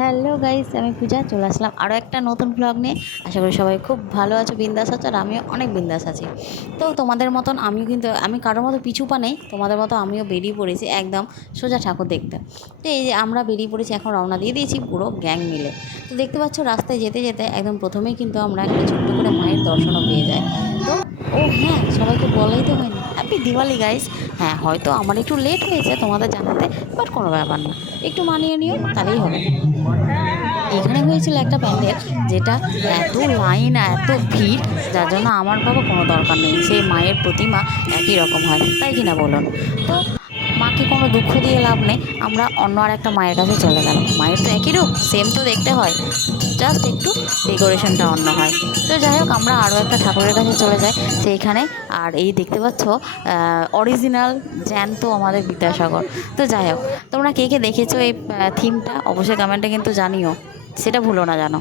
Hello guys, আমি পূজা চলে আসলাম আরও একটা নতুন ব্লগ নিয়ে। আশা করি সবাই খুব ভালো আছো, বিন্দাস আছো, আর আমিও অনেক বিন্দাস আছি। তো তোমাদের মতন আমিও কিন্তু কারোর মতো পিছু পা নেই, তোমাদের মতো আমিও বেরিয়ে পড়েছি একদম সোজা ঠাকুর দেখতে। তো এই যে আমরা বেরিয়ে পড়েছি, এখন রওনা দিয়ে দিয়েছি পুরো গ্যাং মিলে। তো দেখতে পাচ্ছ রাস্তায় যেতে যেতে একদম প্রথমেই কিন্তু আমরা একটা ছোট্ট করে মায়ের দর্শনও পেয়ে যাই। তো হ্যাঁ, সবাইকে বলাই তো হয়নি হ্যাপি দিওয়ালি গাইস। হ্যাঁ, হয়তো আমার একটু লেট হয়েছে তোমাদের জানাতে, বাট কোনো ব্যাপার না, একটু মানিয়ে নিও তাহলেই হবে। এখানে হয়েছিল একটা প্যান্ডেল, যেটা এত লাইন এত ভিড়, যার জন্য আমার বাবা কোনো দরকার নেই, সেই মায়ের প্রতিমা একই রকম হয়, তাই কিনা বলুন। তো মাকে কোনো দুঃখ দিয়ে লাভ নেই, আমরা অন্য আর একটা মায়ের কাছে চলে গেলাম। মায়ের তো একই রূপ, সেম তো দেখতে হয়, জাস্ট একটু ডেকোরেশনটা অন্য হয়। তো যাই হোক, আমরা আরও একটা ঠাকুরের কাছে চলে যাই সেইখানে। আর এই দেখতে পাচ্ছ অরিজিনাল জ্যান্ত আমাদের বিদ্যাসাগর। তো যাই হোক, তোমরা কে কে দেখেছো এই থিমটা অবশ্যই কমেন্টে কিন্তু জানিও, সেটা ভুলো না জানো।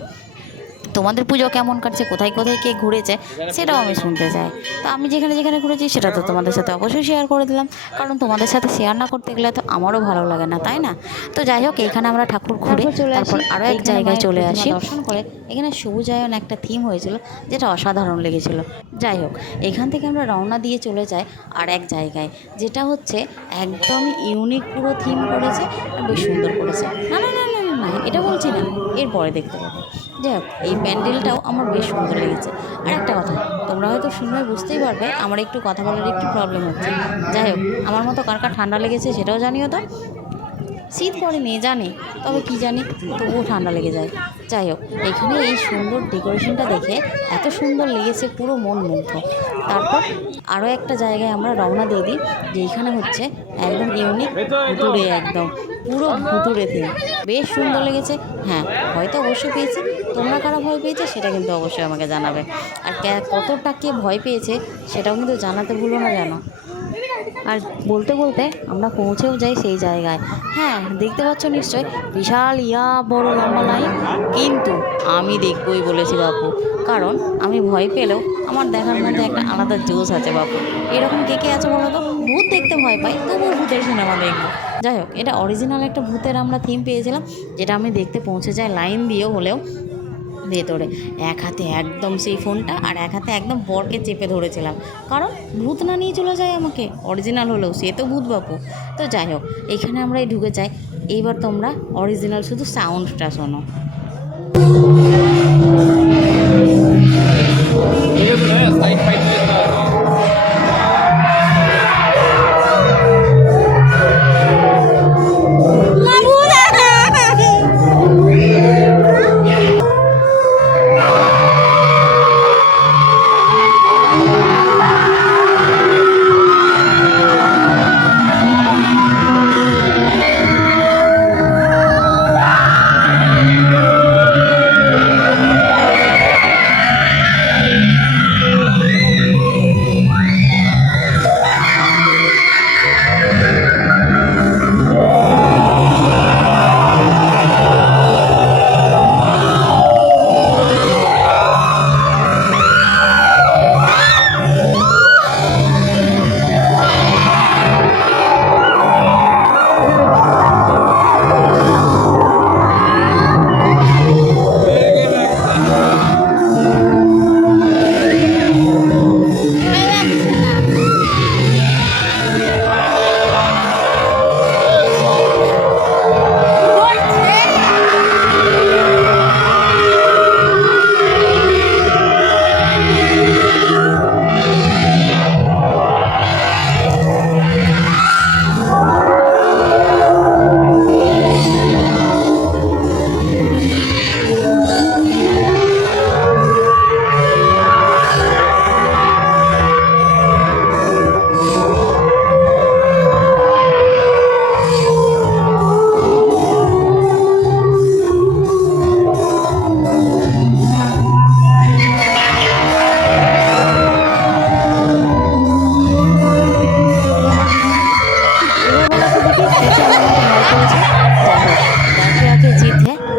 তোমাদের পুজো কেমন কাটছে, কোথায় কোথায় কে ঘুরেছে, সেটাও আমি শুনতে চাই। তো আমি যেখানে যেখানে ঘুরেছি সেটা তো তোমাদের সাথে অবশ্যই শেয়ার করে দিলাম, কারণ তোমাদের সাথে শেয়ার না করতে গেলে তো আমারও ভালো লাগে না, তাই না? তো যাই হোক, এখানে আমরা ঠাকুর ঘুরে তারপর আরও এক জায়গায় চলে আসি দর্শন করে। এখানে সবুজায়ন একটা থিম হয়েছিল, যেটা অসাধারণ লেগেছিল। যাই হোক, এখান থেকে আমরা রওনা দিয়ে চলে যাই আর এক জায়গায়, যেটা হচ্ছে একদম ইউনিক পুরো থিম করেছে, বেশ সুন্দর করেছে। না না না না না, এটা বলছি না, এরপরে দেখতে পাবো। যাই হোক, এই প্যান্ডেলটাও আমার বেশ সুন্দর লেগেছে। আর একটা কথা, তোমরা হয়তো শুনলে বুঝতেই পারবে আমার একটু কথা বলার একটু প্রবলেম হচ্ছে। যাই হোক, আমার মতো কার কার ঠান্ডা লেগেছে সেটাও জানিও তো। শীত পড়েনি জানি, তবে কি জানি তবুও ঠান্ডা লেগে যায়। যাই হোক, এখানে এই সুন্দর ডেকোরেশনটা দেখে এত সুন্দর লেগেছে, পুরো মন মুগ্ধ। তারপর আরও একটা জায়গায় আমরা রওনা দিয়ে দিই, যেখানে হচ্ছে একদম ইউনিক ভুতুড়ে, একদম পুরো ভুতুড়ে থিম, বেশ সুন্দর লেগেছে। হ্যাঁ, হয়তো অবশ্যই পেয়েছি, তোমরা কারা ভয় পেয়েছে সেটা কিন্তু অবশ্যই আমাকে জানাবে। আর কতটা কে ভয় পেয়েছে সেটাও কিন্তু জানাতে ভুলো না, জানো। আর বলতে বলতে আমরা পৌঁছেও যাই সেই জায়গায়। হ্যাঁ, দেখতে পাচ্ছ নিশ্চয় বিশাল বড় লম্বা লাইন, কিন্তু আমি দেখবই বলেছি বাপু, কারণ আমি ভয় পেলেও আমার দেখার মধ্যে একটা আলাদা জোশ আছে বাপু। এরকম কে কে আছে বলো তো? ভূত দেখতে ভয় পাই, তবুও ভূতের সিনেমা দেখবো। যাই হোক, এটা অরিজিনাল একটা ভূতের আমরা থিম পেয়েছিলাম, যেটা আমি দেখতে পৌঁছে যাই লাইন দিয়েও হলেও ভেতরে। এক হাতে একদম সেই ফোনটা, আর এক হাতে একদম বরকে চেপে ধরেছিলাম, কারণ ভূত না নিয়ে চলে যায় আমাকে, অরিজিনাল হলেও সে তো ভূত বাপু। তো যাই হোক, এখানে আমরা ঢুকে যাই। এইবার তোমরা অরিজিনাল শুধু সাউন্ডটা শোনো।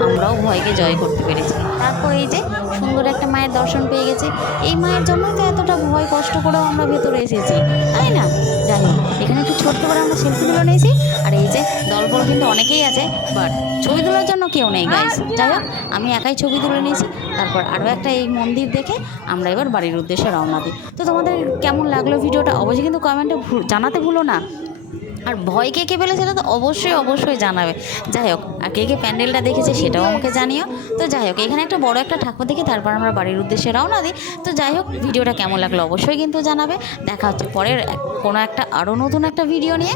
আমরাও ভয়কে জয় করতে পেরেছি। তারপর এই যে সুন্দর একটা মায়ের দর্শন পেয়ে গেছি, এই মায়ের জন্যই তো এতটা ভয় কষ্ট করেও আমরা ভেতরে এসেছি, তাই না? যাই হোক, এখানে একটু ছোট্ট করে আমরা সেলফি তুলে নিয়েছি। আর এই যে দলবল কিন্তু অনেকেই আছে, বাট ছবি তোলার জন্য জন্য কেউ নেই গাইস। যাই হোক আমি একাই ছবি তুলে নিয়েছি। তারপর আরও একটা এই মন্দির দেখে আমরা এবার বাড়ির উদ্দেশ্যে রওনা দিই। তো তোমাদের কেমন লাগলো ভিডিওটা অবশ্যই কিন্তু কমেন্টে জানাতে ভুলো না। আর ভয় কে কে পেলে সেটা তো অবশ্যই জানাবে। যাই হোক আর কে কে প্যান্ডেলটা দেখেছে সেটাও আমাকে জানিও। তো যাই হোক এখানে একটা বড় একটা ঠাকুর দেখি তারপর আমরা বাড়ির উদ্দেশ্যে রওনা দিই। তো যাই হোক ভিডিওটা কেমন লাগলো অবশ্যই কিন্তু জানাবে। দেখা হচ্ছে পরের কোনো একটা আরও নতুন একটা ভিডিও নিয়ে।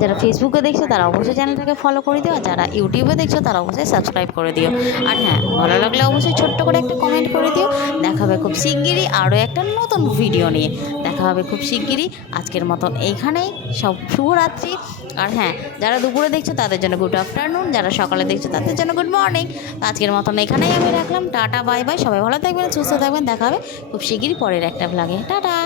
যারা ফেসবুকে দেখছো তারা অবশ্যই চ্যানেলটাকে ফলো করে দিও, আর যারা ইউটিউবে দেখছো তারা অবশ্যই সাবস্ক্রাইব করে দিও। আর হ্যাঁ ভালো লাগলে অবশ্যই ছোট্ট করে একটা কমেন্ট করে দিও। দেখা হবে খুব শিগগিরই আরও একটা নতুন ভিডিও নিয়ে। দেখা হবে খুব শিগগিরই। আজকের মতন এইখানেই সব শুভরাত্রি। আর হ্যাঁ যারা দুপুরে দেখছো তাদের জন্য গুড আফটারনুন, যারা সকালে দেখছো তাদের জন্য গুড মর্নিং। আজকের মতন এখানেই আমি রাখলাম। টাটা বাই বাই, সবাই ভালো থাকবেন সুস্থ থাকবেন। দেখা হবে খুব শিগগিরই পরের একটা ভ্লগে। টাটা।